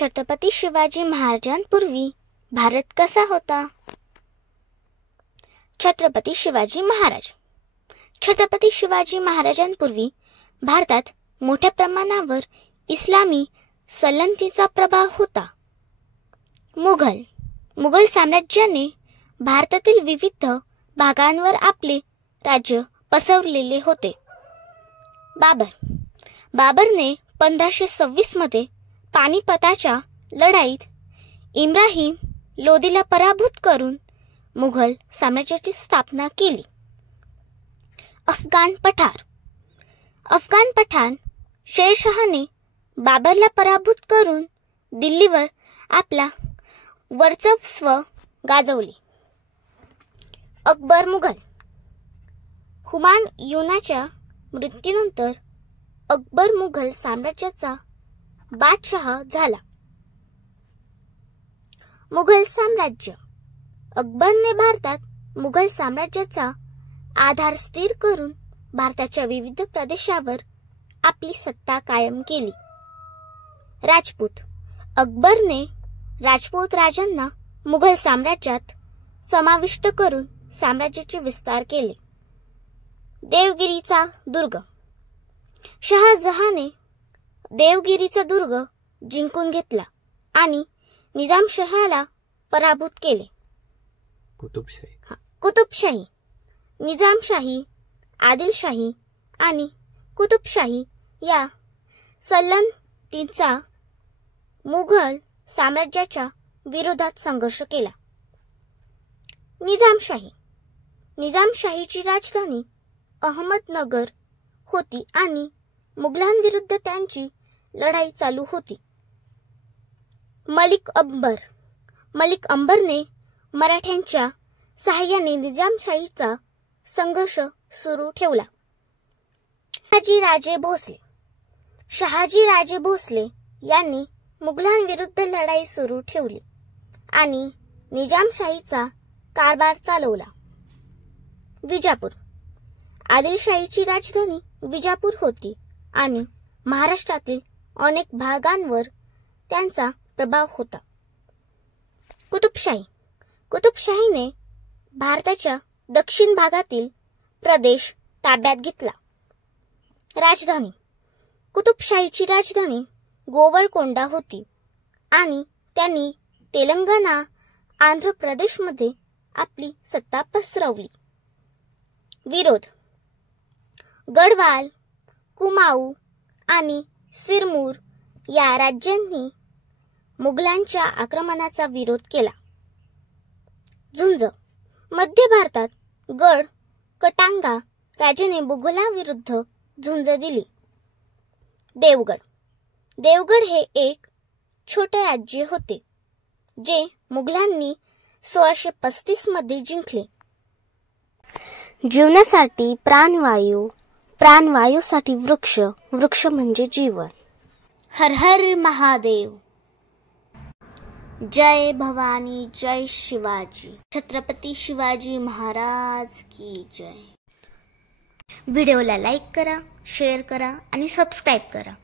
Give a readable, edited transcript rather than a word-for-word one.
छत्रपती शिवाजी महाराजांपूर्वी भारत कसा होता? छत्रपती शिवाजी महाराज. छत्रपती शिवाजी महाराजांपूर्वी भारतात मोठ्या प्रमाणावर इस्लामी सल्तनतीचा प्रभाव होता. मुघल साम्राज्याने भारतातील विविध भागांवर आपले राज्य पसरवलेले होते. बाबरने 1526 मध्ये पानिपताच्या लढाईत इब्राहिम लोदीला पराभूत करून मुघल साम्राज्याची स्थापना केली. अफगाण पठाण शेरशाहने बाबरला पराभूत करून दिल्लीवर आपला वर्चस्व गाजवले. अकबर हुमायूनच्या मृत्यूनंतर अकबर मुघल साम्राज्याचा बादशाह झाला. मुघल साम्राज्य. अकबरने भारतात मुघल साम्राज्याचा आधार स्थिर करून भारताच्या विविध प्रदेशावर आपली सत्ता कायम केली. राजपूत. अकबरने राजपूत राजांना मुघल साम्राज्यात समाविष्ट करून साम्राज्याचे विस्तार केले. देवगिरीचा दुर्ग. शहाजहाने देवगिरीचा दुर्ग जिंकून घेतला आणि निजामशहाला पराभूत केले. कुतुबशाही. निजामशाही, आदिलशाही आणि कुतुबशाही या सल्तनतींचा मुघल साम्राज्याच्या विरोधात संघर्ष केला. निजामशाहीची राजधानी अहमदनगर होती आणि मुघलांविरुद्ध त्यांची लढाई चालू होती. मलिक अंबरने मराठ्यांच्या सहाय्याने निजामशाहीचा संघर्ष सुरू ठेवला. शहाजीराजे भोसले यांनी मुघलांविरुद्ध लढाई सुरू ठेवली आणि निजामशाहीचा कारभार चालवला. विजापूर. आदिलशाहीची राजधानी विजापूर होती आणि महाराष्ट्रातील अनेक भागांवर त्यांचा प्रभाव होता. कुतुबशाहीने भारताच्या दक्षिण भागातील प्रदेश ताब्यात घेतला. राजधानी. कुतुबशाहीची राजधानी गोवळकोंडा होती आणि त्यांनी तेलंगणा, आंध्र प्रदेशमध्ये आपली सत्ता पसरवली. विरोध. गढवाल, कुमाऊ आणि सिरमूर या राज्यांनी मुघलांच्या आक्रमणाचा विरोध केला. झुंज. मध्य भारतात गड कटांगा राजाने मुघलांविरुद्ध झुंज दिली. देवगड हे एक छोटे राज्य होते जे मुघलांनी 1635 मध्ये जिंकले. जीवनासाठी प्राणवायू, प्राणवायूसाठी वृक्ष, वृक्ष म्हणजे जीवन. हर हर महादेव. जय भवानी, जय शिवाजी. छत्रपती शिवाजी महाराज की जय. व्हिडिओला लाईक करा, शेअर करा आणि सबस्क्राईब करा.